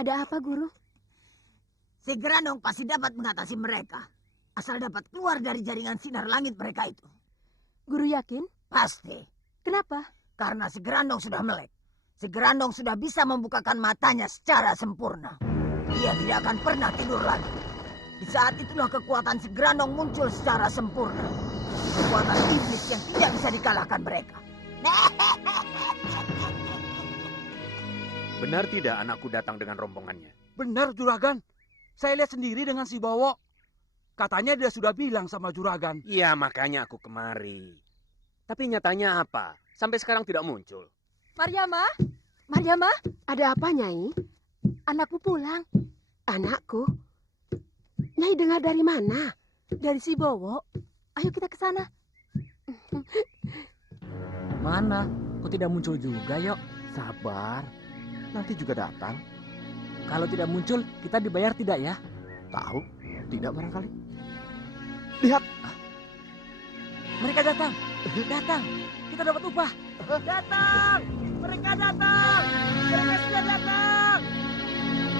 Ada apa, Guru? Si Grandong pasti dapat mengatasi mereka. Asal dapat keluar dari jaringan sinar langit mereka itu. Guru yakin? Pasti. Kenapa? Karena si Grandong sudah melek. Si Grandong sudah bisa membukakan matanya secara sempurna. Dia tidak akan pernah tidur lagi. Di saat itulah kekuatan si Grandong muncul secara sempurna. Kekuatan iblis yang tidak bisa dikalahkan mereka. Benar tidak anakku datang dengan rombongannya? Benar, Juragan. Saya lihat sendiri dengan si Bowo. Katanya dia sudah bilang sama Juragan. Iya, makanya aku kemari. Tapi nyatanya apa? Sampai sekarang tidak muncul. Mariama? Mariama? Ada apa, Nyai? Anakku pulang. Anakku? Nyai dengar dari mana? Dari si Bowo. Ayo kita ke sana. Mana? Kok tidak muncul juga, Yok? Sabar. Nanti juga datang. Kalau tidak muncul, kita dibayar tidak ya? Tahu? Tidak barangkali. Lihat. Mereka datang. Datang. Kita dapat upah. Datang! Mereka datang! Mereka sudah datang!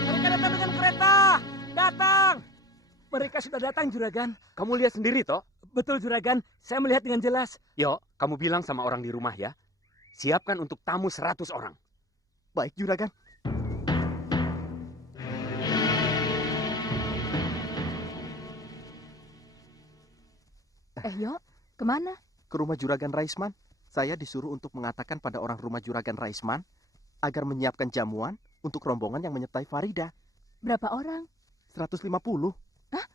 Mereka datang dengan kereta! Datang! Mereka sudah datang, Juragan. Kamu lihat sendiri, toh? Betul, Juragan. Saya melihat dengan jelas. Yo, kamu bilang sama orang di rumah ya. Siapkan untuk tamu 100 orang. Baik, Juragan. Yok, kemana? Ke rumah Juragan Raisman. Saya disuruh untuk mengatakan pada orang rumah Juragan Raisman agar menyiapkan jamuan untuk rombongan yang menyertai Farida. Berapa orang? 150. Hah?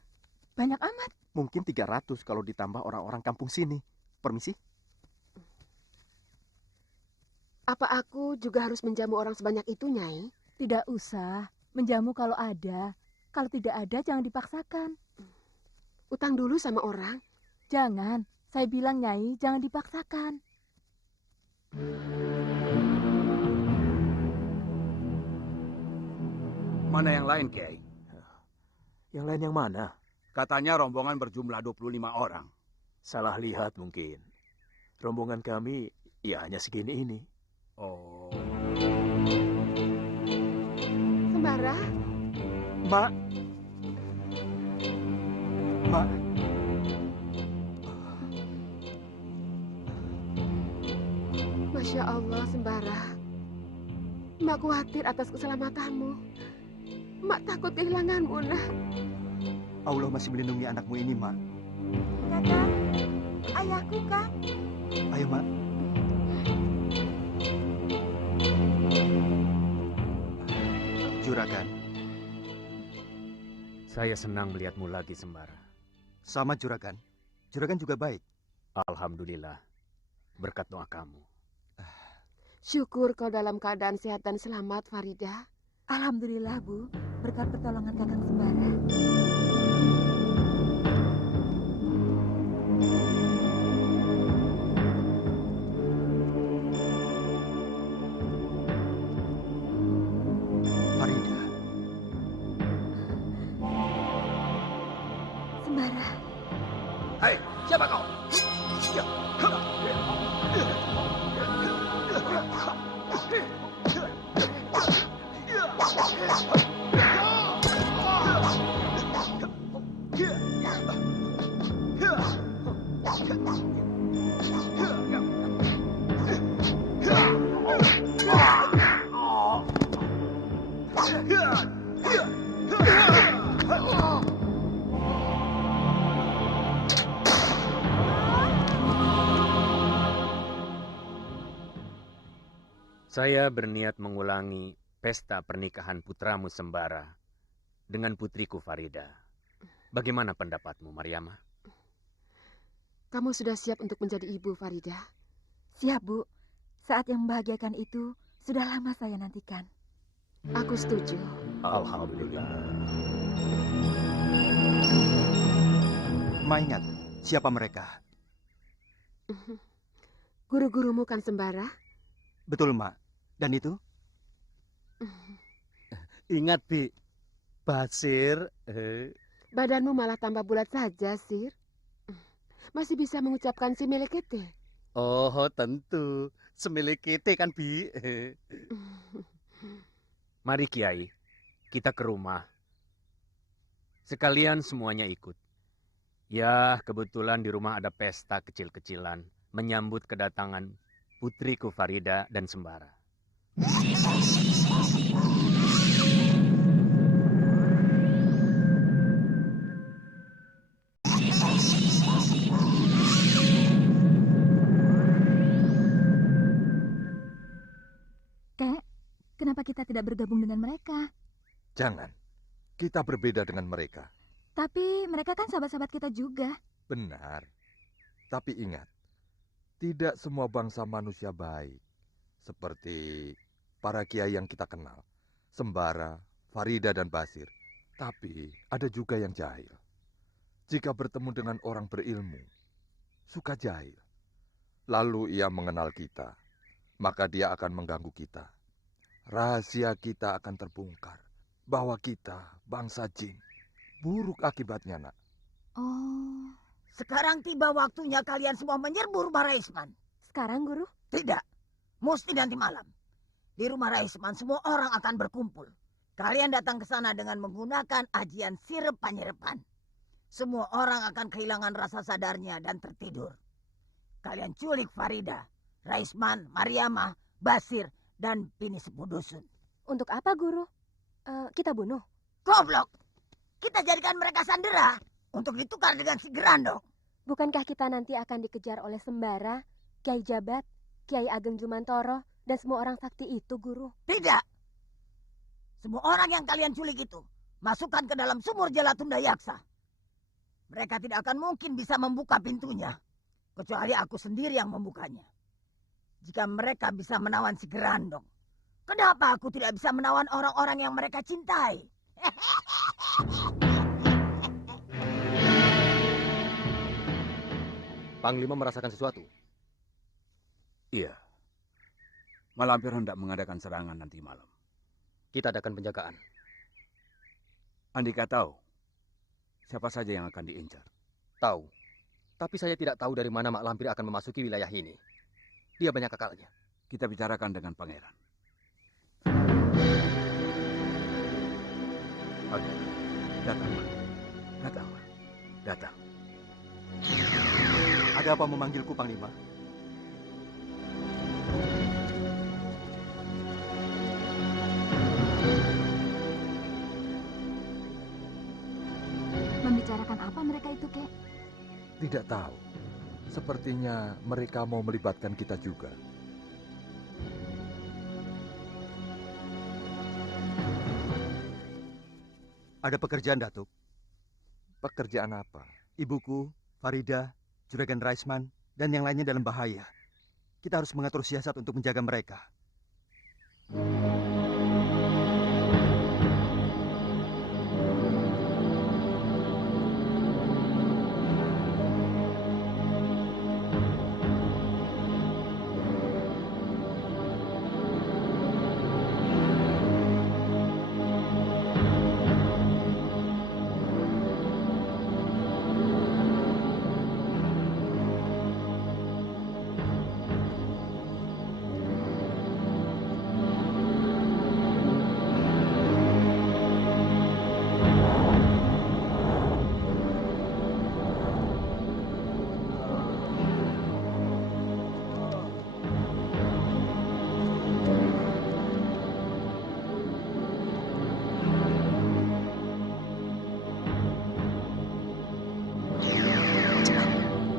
Banyak amat. Mungkin 300 kalau ditambah orang-orang kampung sini. Permisi. Apa aku juga harus menjamu orang sebanyak itu, Nyai? Tidak usah. Menjamu kalau ada. Kalau tidak ada, jangan dipaksakan. Utang dulu sama orang. Jangan. Saya bilang, Nyai, jangan dipaksakan. Mana yang lain, Kiai? Yang lain yang mana? Katanya rombongan berjumlah 25 orang. Salah lihat mungkin. Rombongan kami ya hanya segini ini. Oh. Sembara? Mak. Mak. Masya Allah, Sembara. Mak khawatir atas keselamatanmu. Mak takut kehilanganmu, nak. Allah masih melindungi anakmu ini, Mak. Kakak, ayahku, Kak. Ayo, Mak. Juragan. Saya senang melihatmu lagi, Sembara. Sama Juragan. Juragan juga baik. Alhamdulillah. Berkat doa kamu. Syukur kau dalam keadaan sehat dan selamat, Farida. Alhamdulillah, Bu. Berkat pertolongan Kakang Sembara. Farida. Sembara. Hei, siapa kau? Saya berniat mengulangi pesta pernikahan putramu Sembara dengan putriku Farida. Bagaimana pendapatmu, Mariama? Kamu sudah siap untuk menjadi ibu, Farida? Siap, Bu. Saat yang membahagiakan itu sudah lama saya nantikan. Aku setuju. Alhamdulillah. Ma ingat, siapa mereka? Guru-gurumu kan, Sembara? Betul, Mak. Dan itu? Ingat, Bi. Basir. Badanmu malah tambah bulat saja, Sir. Masih bisa mengucapkan si melekete. Oh, tentu. Semilikite kan, Bi. Mari Kiai, kita ke rumah. Sekalian semuanya ikut. Ya, kebetulan di rumah ada pesta kecil-kecilan menyambut kedatangan putriku Farida dan Sembara. Kek, kenapa kita tidak bergabung dengan mereka? Jangan. Kita berbeda dengan mereka. Tapi mereka kan sahabat-sahabat kita juga. Benar. Tapi ingat, tidak semua bangsa manusia baik. Seperti para kiai yang kita kenal. Sembara, Farida, dan Basir. Tapi ada juga yang jahil. Jika bertemu dengan orang berilmu, suka jahil. Lalu ia mengenal kita, maka dia akan mengganggu kita. Rahasia kita akan terbongkar. Bahwa kita, bangsa jin, buruk akibatnya, nak. Oh, Sekarang tiba waktunya kalian semua menyerbu rumah Raisman. sekarang Guru? Tidak, mesti nanti malam. Di rumah Raisman semua orang akan berkumpul. Kalian datang ke sana dengan menggunakan ajian sirep panyerepan. Semua orang akan kehilangan rasa sadarnya dan tertidur. Kalian culik Farida, Raisman, Mariamah, Basir, dan Pini Sepuh Dusun. Untuk apa Guru? Kita bunuh. Goblok! Kita jadikan mereka sandera untuk ditukar dengan si Gerandong. Bukankah kita nanti akan dikejar oleh Sembara, Kiai Jabat, Kiai Ageng Jumantoro, dan semua orang sakti itu, Guru? Tidak. Semua orang yang kalian culik itu masukkan ke dalam sumur Jalatunda Yaksa. Mereka tidak akan mungkin bisa membuka pintunya, kecuali aku sendiri yang membukanya. Jika mereka bisa menawan si Gerandong, kenapa aku tidak bisa menawan orang-orang yang mereka cintai? Panglima merasakan sesuatu. Iya. Malampir hendak mengadakan serangan nanti malam. Kita adakan penjagaan. Andika tahu siapa saja yang akan diincar. Tahu. Tapi saya tidak tahu dari mana Mak Lampir akan memasuki wilayah ini. Dia banyak akalnya. Kita bicarakan dengan pangeran. Oke. Datang. Datang. Ada apa memanggilku, Panglima? Membicarakan apa mereka itu, Kek? Tidak tahu. Sepertinya mereka mau melibatkan kita juga. Ada pekerjaan, Datuk. Pekerjaan apa? Ibuku, Farida, Juragan Raisman, dan yang lainnya dalam bahaya. Kita harus mengatur siasat untuk menjaga mereka.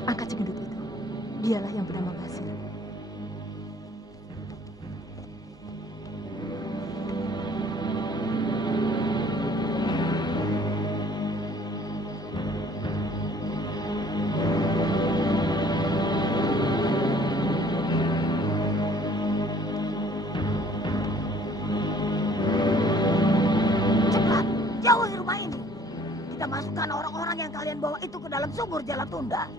Angkat cemedut itu. Dialah yang bernama Basir. Cepat, jauhi rumah ini. Kita masukkan orang-orang yang kalian bawa itu ke dalam sumur Jalatunda.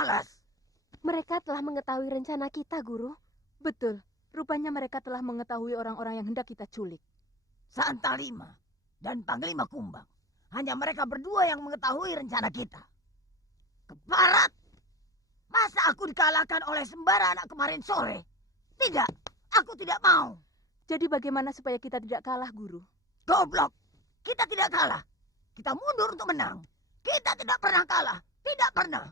malas. Mereka telah mengetahui rencana kita, Guru. Betul. Rupanya mereka telah mengetahui orang-orang yang hendak kita culik. Santa Lima dan Panglima Kumbang. Hanya mereka berdua yang mengetahui rencana kita. Keparat! Masa aku dikalahkan oleh Sembara anak kemarin sore? Tidak, aku tidak mau. Jadi bagaimana supaya kita tidak kalah, Guru? Goblok! Kita tidak kalah. Kita mundur untuk menang. Kita tidak pernah kalah. Tidak pernah.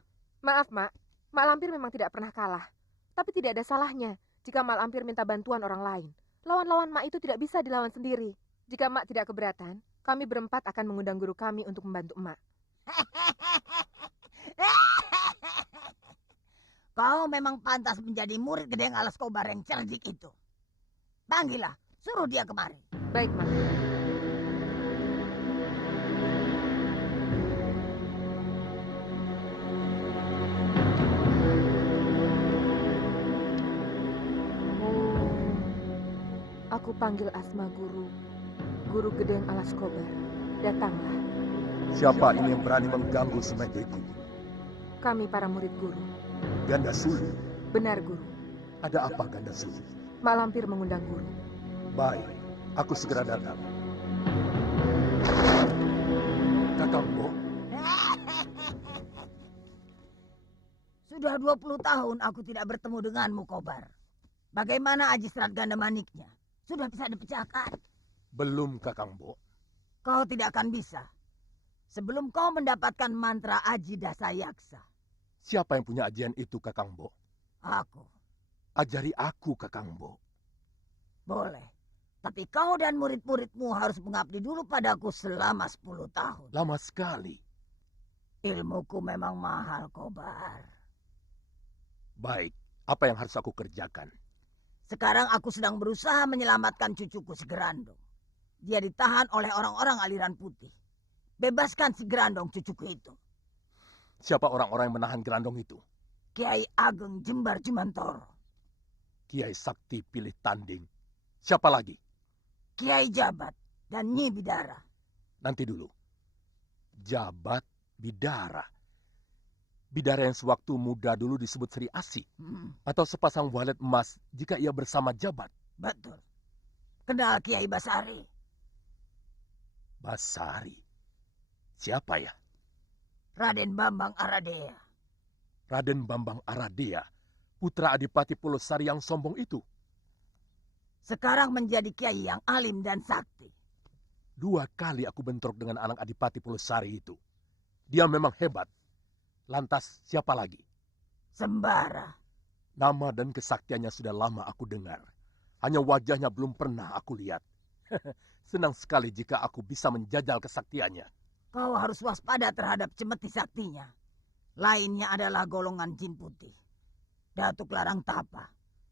Maaf, Mak. Mak Lampir memang tidak pernah kalah. Tapi tidak ada salahnya jika Mak Lampir minta bantuan orang lain. Lawan-lawan Mak itu tidak bisa dilawan sendiri. Jika Mak tidak keberatan, kami berempat akan mengundang guru kami untuk membantu Mak. Kau memang pantas menjadi murid Gedeng Alas Kobar yang cerdik itu. Panggillah, suruh dia kemari. Baik, Mak. Aku panggil Asma Guru. Guru Gedeng Alas Kobar. Datanglah. Siapa ini yang berani mengganggu semediku? Kami para murid guru. Ganda Suli. Benar, Guru. Ada apa, Ganda Suli? Mak Lampir mengundang guru. Baik, aku segera datang. Kakang Bo. Sudah 20 tahun aku tidak bertemu denganmu, Kobar. Bagaimana Aji Serat Ganda Maniknya? Sudah bisa dipecahkan? Belum, Kakang Bo. Kau tidak akan bisa. Sebelum kau mendapatkan mantra Aji Dasayaksa. Siapa yang punya ajian itu, Kakang Bo? Aku. Ajari aku, Kakang Bo. Boleh. Tapi kau dan murid-muridmu harus mengabdi dulu padaku selama 10 tahun. Lama sekali. Ilmuku memang mahal, Kobar. Baik, apa yang harus aku kerjakan? Sekarang aku sedang berusaha menyelamatkan cucuku si Gerandong. Dia ditahan oleh orang-orang aliran putih. Bebaskan si Gerandong, cucuku itu. Siapa orang-orang yang menahan Gerandong itu? Kiai Ageng Jembar Jumantoro. Kiai Sakti Pilih Tanding. Siapa lagi? Kiai Jabat dan Nyi Bidara. Nanti dulu. Jabat Bidara. Bidara yang sewaktu muda dulu disebut Sri Asih. Atau sepasang walet emas jika ia bersama Jabat. Betul. Kenal Kiai Basari. Basari. Siapa ya? Raden Bambang Aradea. Raden Bambang Aradea. Putra Adipati Pulosari yang sombong itu. Sekarang menjadi kiai yang alim dan sakti. 2 kali aku bentrok dengan anak Adipati Pulosari itu. Dia memang hebat. Lantas siapa lagi? Sembara. Nama dan kesaktiannya sudah lama aku dengar. Hanya wajahnya belum pernah aku lihat. Senang sekali jika aku bisa menjajal kesaktiannya. Kau harus waspada terhadap cemeti saktinya. Lainnya adalah golongan jin putih. Datuk Larang Tapa,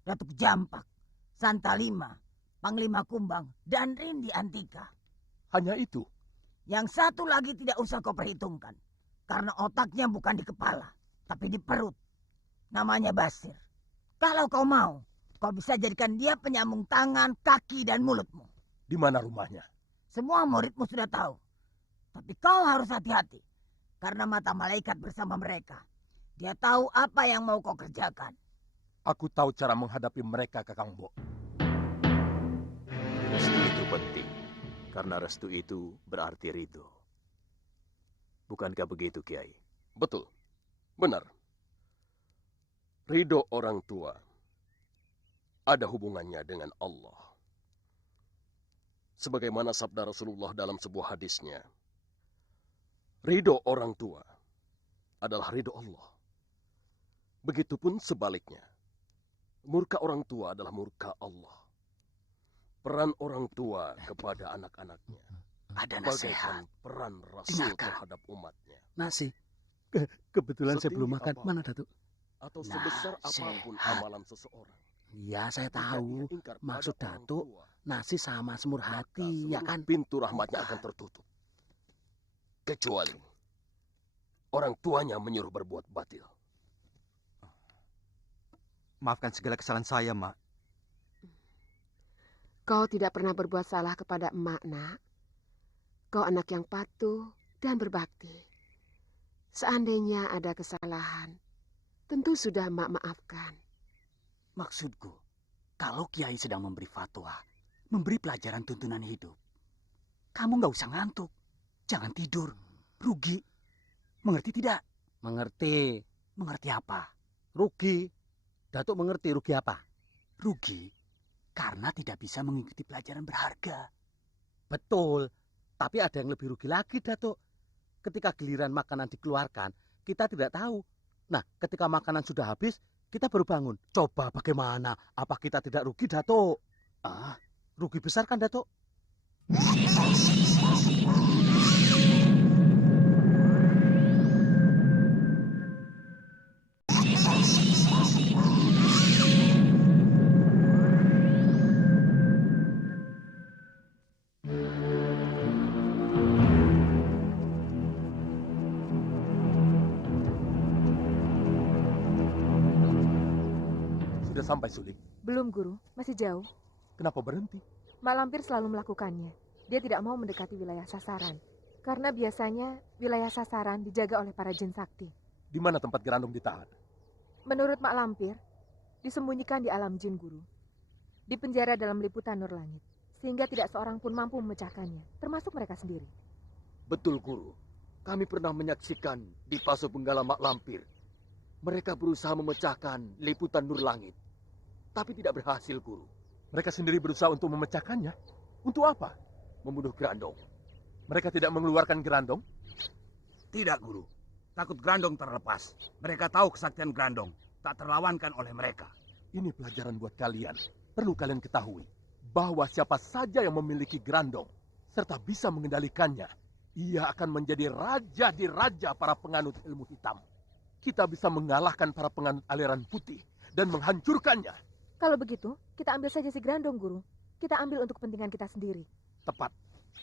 Datuk Jampak, Santa Lima, Panglima Kumbang, dan Rindi Antika. Hanya itu? Yang satu lagi tidak usah kau perhitungkan. Karena otaknya bukan di kepala, tapi di perut. Namanya Basir. Kalau kau mau, kau bisa jadikan dia penyambung tangan, kaki, dan mulutmu. Di mana rumahnya? Semua muridmu sudah tahu. Tapi kau harus hati-hati. Karena mata malaikat bersama mereka. Dia tahu apa yang mau kau kerjakan. Aku tahu cara menghadapi mereka, Kakang Bo. Restu itu penting. Karena restu itu berarti ridho. Bukankah begitu, Kiai? Betul. Benar. Ridho orang tua ada hubungannya dengan Allah. Sebagaimana sabda Rasulullah dalam sebuah hadisnya, ridho orang tua adalah ridho Allah. Begitupun sebaliknya, murka orang tua adalah murka Allah. Peran orang tua kepada anak-anaknya ada nasihat. Peran Rasul terhadap umatnya. Nasi. Kebetulan saya belum makan. Mana, Datuk? Atau sebesar apapun amalan seseorang. Iya, saya tahu. Maksud Datuk, nasi sama semur hati, ya kan? Pintu rahmatnya akan tertutup. Kecuali orang tuanya menyuruh berbuat batil. Maafkan segala kesalahan saya, Mak. Kau tidak pernah berbuat salah kepada emak, nak. Kau anak yang patuh dan berbakti. Seandainya ada kesalahan, tentu sudah Mak maafkan. Maksudku, kalau Kiai sedang memberi fatwa, memberi pelajaran tuntunan hidup, kamu nggak usah ngantuk. Jangan tidur. Rugi. Mengerti tidak? Mengerti. Mengerti apa? Rugi. Datuk mengerti rugi apa? Rugi karena tidak bisa mengikuti pelajaran berharga. Betul. Tapi ada yang lebih rugi lagi, Datuk. Ketika giliran makanan dikeluarkan, kita tidak tahu. Nah, ketika makanan sudah habis, kita baru bangun. Coba bagaimana? Apa kita tidak rugi, Datuk? Ah, rugi besar kan, Datuk? Sudah sampai, Suling? Belum, Guru. Masih jauh. Kenapa berhenti? Mak Lampir selalu melakukannya. Dia tidak mau mendekati wilayah sasaran. Karena biasanya wilayah sasaran dijaga oleh para jin sakti. Di mana tempat Gerandong ditahan? Menurut Mak Lampir, disembunyikan di alam jin, Guru. Di penjara dalam liputan nur langit. Sehingga tidak seorang pun mampu memecahkannya, termasuk mereka sendiri. Betul, Guru. Kami pernah menyaksikan di Paso Benggala Mak Lampir. Mereka berusaha memecahkan liputan nur langit. Tapi tidak berhasil, Guru. Mereka sendiri berusaha untuk memecahkannya. Untuk apa? Membunuh Gerandong. Mereka tidak mengeluarkan Gerandong? Tidak, Guru. Takut Gerandong terlepas. Mereka tahu kesaktian Gerandong. Tak terlawankan oleh mereka. Ini pelajaran buat kalian. Perlu kalian ketahui bahwa siapa saja yang memiliki Gerandong serta bisa mengendalikannya, ia akan menjadi raja di raja para penganut ilmu hitam. Kita bisa mengalahkan para penganut aliran putih dan menghancurkannya. Kalau begitu, kita ambil saja si Gerandong, Guru. Kita ambil untuk kepentingan kita sendiri. Tepat.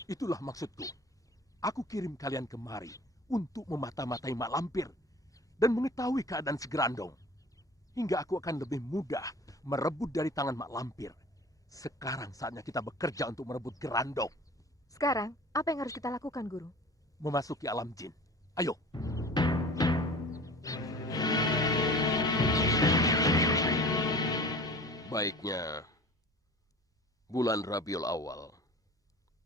Itulah maksudku. Aku kirim kalian kemari untuk memata-matai Mak Lampir dan mengetahui keadaan si Gerandong. Hingga aku akan lebih mudah merebut dari tangan Mak Lampir. Sekarang saatnya kita bekerja untuk merebut Gerandong. Sekarang, apa yang harus kita lakukan, Guru? Memasuki alam jin. Ayo. Baiknya, bulan Rabiul Awal,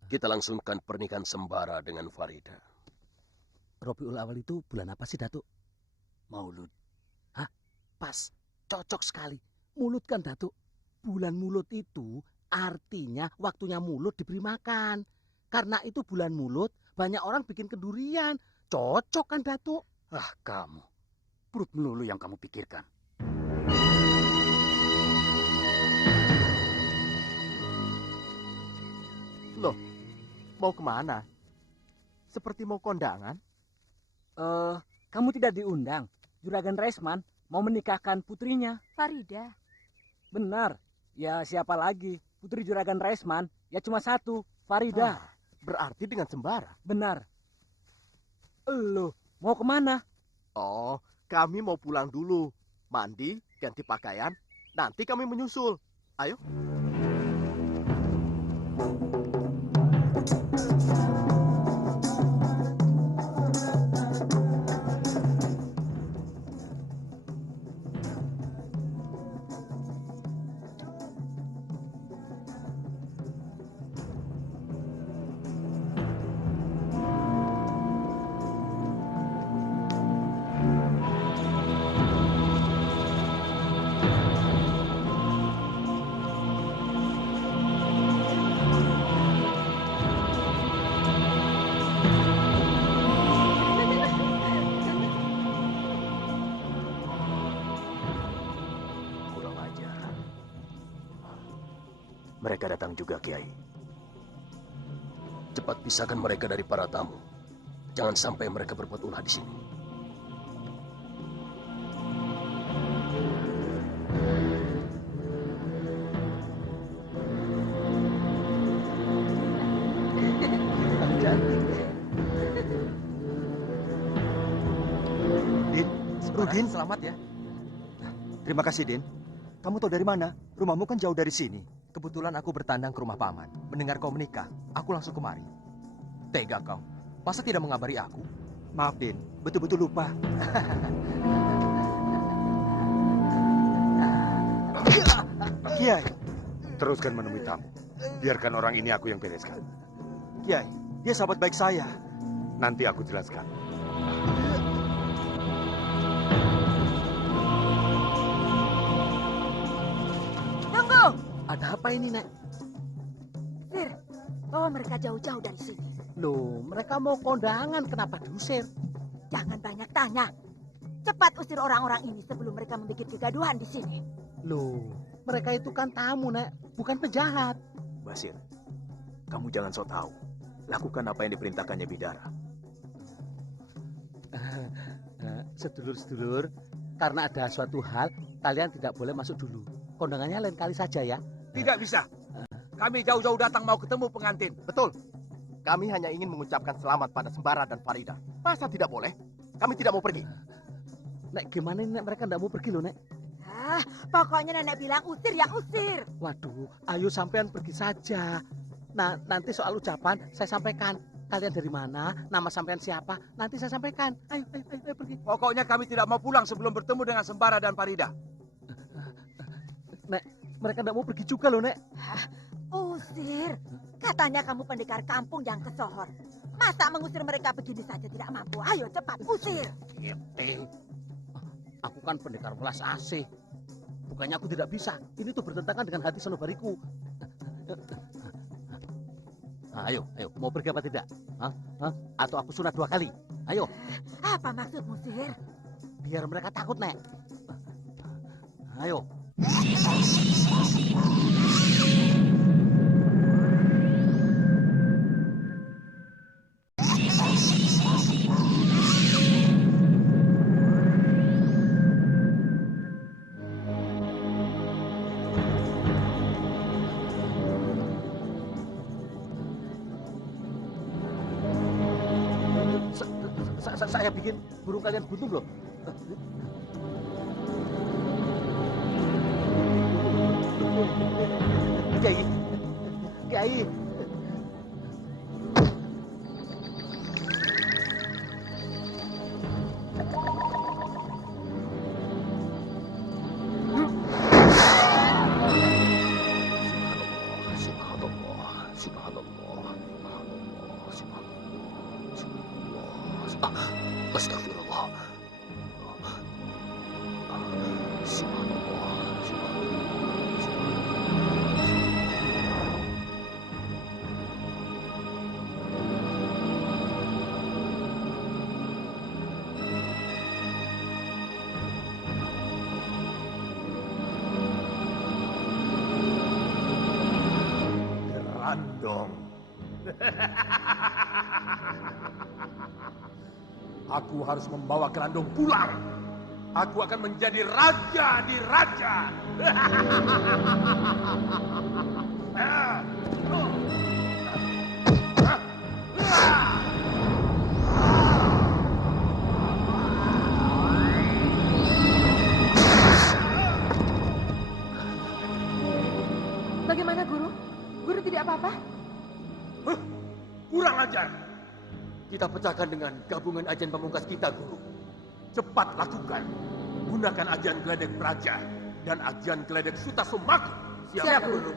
kita langsungkan pernikahan sembara dengan Farida. Rabiul Awal itu bulan apa sih, Datuk? Maulud. Hah? Pas. Cocok sekali. Mulut kan, Datuk? Bulan mulut itu artinya waktunya mulut diberi makan. Karena itu bulan mulut, banyak orang bikin kedurian. Cocok kan, Datuk? Ah, kamu. Perut melulu yang kamu pikirkan. Loh, mau kemana? Seperti mau kondangan? Kamu tidak diundang. Juragan Raisman mau menikahkan putrinya. Farida. Benar. Ya siapa lagi? Putri Juragan Raisman. Ya cuma satu, Farida. Berarti dengan sembara? Benar. Loh, mau kemana? Oh, kami mau pulang dulu. Mandi, ganti pakaian. Nanti kami menyusul. Ayo. Mereka datang juga, Kiai. Cepat pisahkan mereka dari para tamu. Jangan sampai mereka berbuat ulah di sini. Din, Rudin, selamat ya. Terima kasih, Din. Kamu tahu dari mana? Rumahmu kan jauh dari sini. Kebetulan aku bertandang ke rumah paman. Mendengar kau menikah, aku langsung kemari. Tega kau. Masa tidak mengabari aku? Maaf, Din. Betul-betul lupa. Kiai. Teruskan menemui tamu. Biarkan orang ini aku yang bereskan. Kiai, dia sahabat baik saya. Nanti aku jelaskan. Tunggu! Ada apa ini, Nek? Sir, bawa mereka jauh-jauh dari sini. Loh, mereka mau kondangan, kenapa diusir? Jangan banyak tanya. Cepat usir orang-orang ini sebelum mereka membuat kegaduhan di sini. Loh, mereka itu kan tamu, Nek, bukan penjahat. Basir, kamu jangan sok tahu. Lakukan apa yang diperintahkannya Bidara. Sedulur-sedulur, karena ada suatu hal, kalian tidak boleh masuk dulu. Kondangannya lain kali saja ya. Tidak bisa. Kami jauh-jauh datang mau ketemu pengantin. Betul. Kami hanya ingin mengucapkan selamat pada Sembara dan Farida. Masa tidak boleh? Kami tidak mau pergi. Nek, gimana ini, Nek? Mereka tidak mau pergi loh, Nek. Pokoknya nenek bilang usir ya usir. Waduh, ayo sampean pergi saja. Nah, nanti soal ucapan saya sampaikan. Kalian dari mana? Nama sampean siapa? Nanti saya sampaikan. Ayo pergi. Pokoknya kami tidak mau pulang sebelum bertemu dengan Sembara dan Farida. Nek, mereka tidak mau pergi juga loh, Nek. Usir. Katanya kamu pendekar kampung yang kesohor. Masa mengusir mereka begini saja tidak mampu? Ayo cepat usir. Aku kan pendekar welas asih. Bukannya aku tidak bisa. Ini tuh bertentangan dengan hati sanubariku. Nah, ayo, mau pergi apa tidak? Hah? Atau aku sunat 2 kali? Ayo. Apa maksudmu, Sir? Biar mereka takut, Nek. Ayo. Saya bikin burung kalian buntung loh. Kiai. Astagfirullah. Gerandong. Aku harus membawa Gerandong pulang. Aku akan menjadi raja di raja. Bagaimana, Guru? Guru tidak apa-apa? Kurang ajar. Kita pecahkan dengan gabungan ajian pamungkas kita, Guru. Cepat lakukan. Gunakan ajian geledek praja dan ajian geledek suta sumaku. Siap, Guru.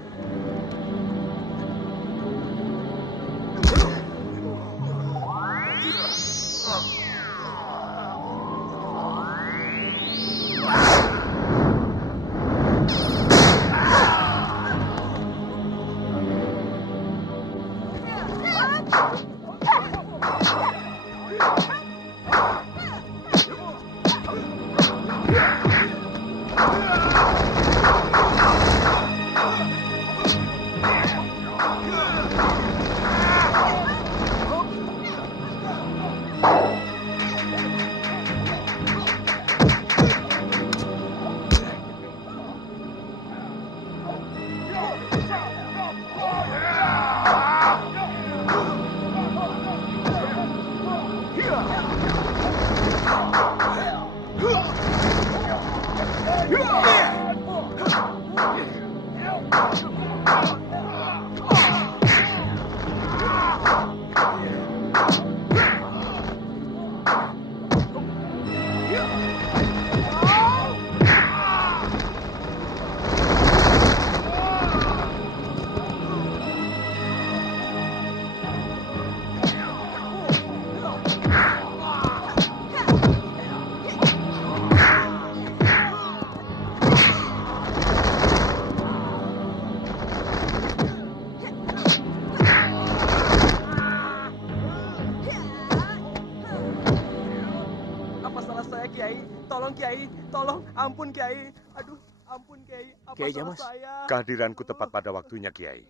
Tolong Kiai, tolong, ampun Kiai. Aduh, ampun Kiai, apa Kiai salah Jamas. saya? Kehadiranku tepat pada waktunya, Kiai.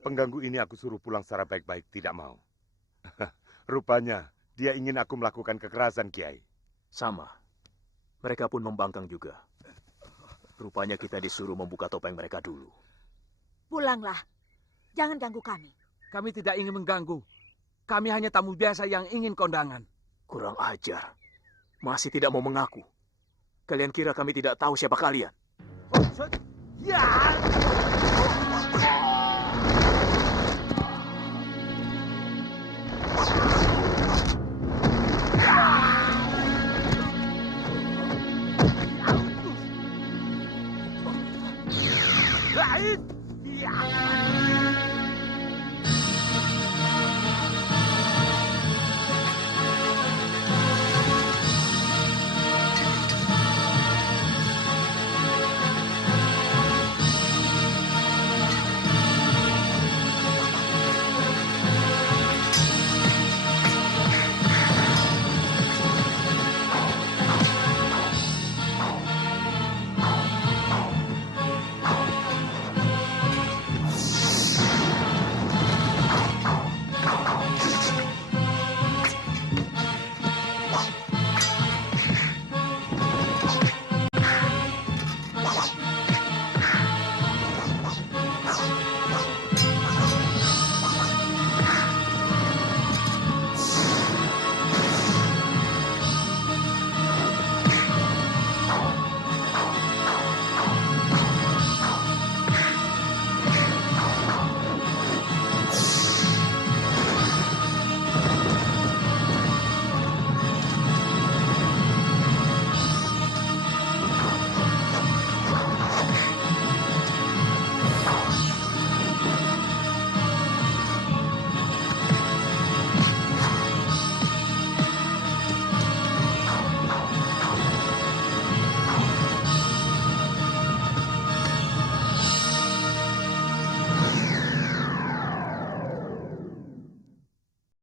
Pengganggu ini aku suruh pulang secara baik-baik, tidak mau. Rupanya dia ingin aku melakukan kekerasan, Kiai. Sama. Mereka pun membangkang juga. Rupanya kita disuruh membuka topeng mereka dulu. Pulanglah. Jangan ganggu kami. Kami tidak ingin mengganggu. Kami hanya tamu biasa yang ingin kondangan. Kurang ajar. Masih tidak mau mengaku. Kalian kira kami tidak tahu siapa kalian? Ya!